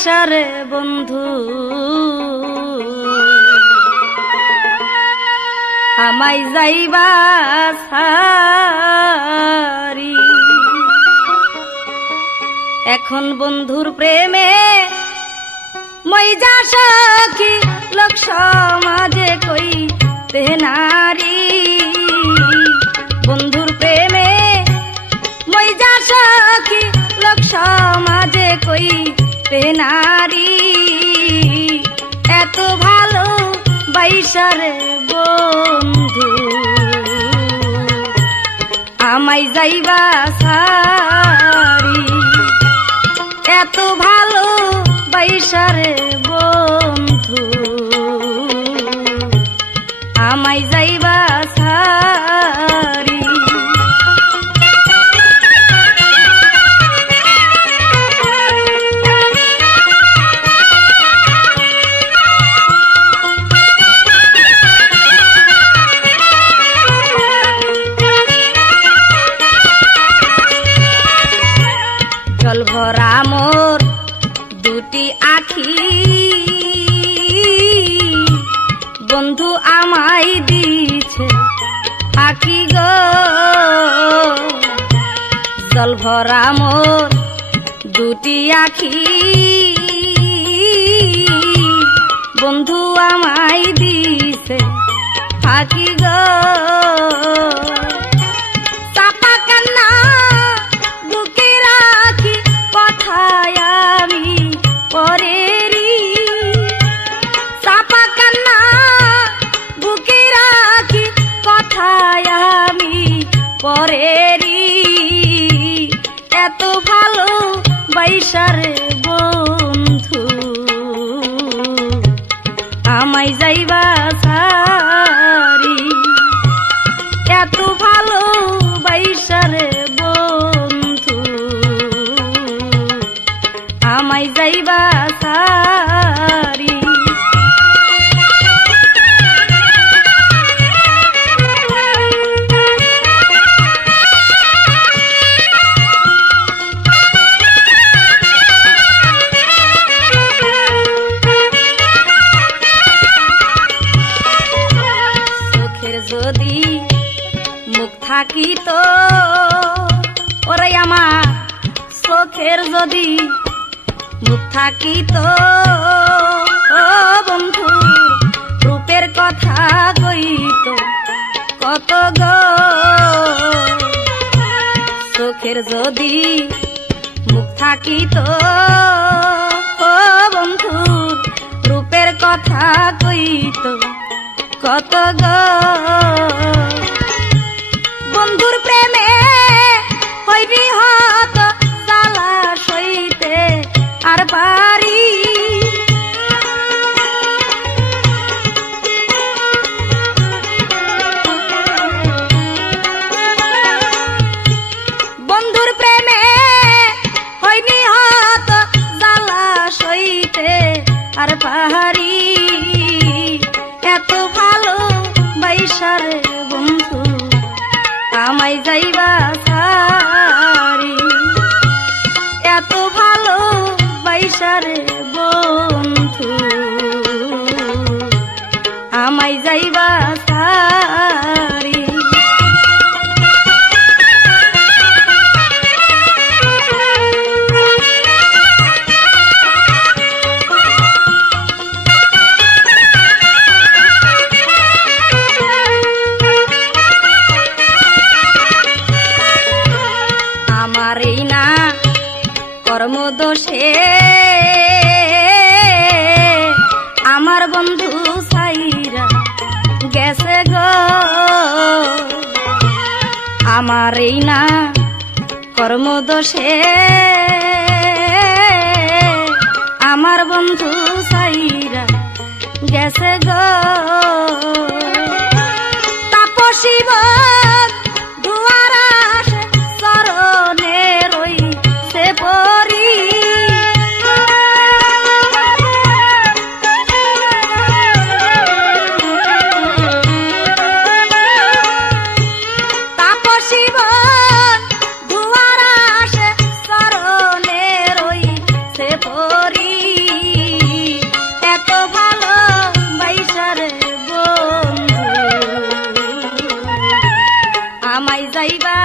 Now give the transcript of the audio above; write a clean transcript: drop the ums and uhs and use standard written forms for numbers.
বাইসারে বন্ধু আমায় যাইবা সারি এখন বন্ধুর প্রেমে মই যা সখী লোক সমাজে কই তে নারী বন্ধুর প্রেমে মই যা সখী লোক সমাজে কই তে নারী এত ভালো বাইসারে বন্ধু আমায় যাইবা সারি এত ভালো বাইসারে বন্ধু আমায় যাইবা সারি জল ভরা মোর দুটি আখি বন্ধু আমায় দিছে আখি গো জল ভরা মোর দুটি আখি বন্ধু আমায় দিছে আখি গো চাপা কান্না বুকে রাখি কথায় আমি পরেরি চাপা কান্না বুকে রাখি কথায় আমি পরেরি এত ভালো বাইসারে বন্ধু আমায় যাইবা সারি এত ভালো বাইসারে বন্ধু আমায় যাইবা সারি যদি মুখ থাকিত ওরে আমার চোখের যদি মুখ থাকিত ও বন্ধু রূপের কথা কইত কত গো চোখের যদি মুখ থাকিত ও বন্ধু রূপের কথা কইত কত গো বন্ধুর প্রেমে হইবি হত জ্বালা সইতে আর পারি বন্ধুর প্রেমে হইবি হত জ্বালা সইতে আর পারি এত ভালো বাইসারে বন্ধু আমায় যাইবা সারি এত ভালো বাইসারে বন্ধু আমায় যাইবা সারি কর্মদোষে আমার বন্ধু সাইরা গেছে গো আমার এই না কর্মদোষে আমার বন্ধু সাইরা গেছে গো তাপসী পরি যাইবা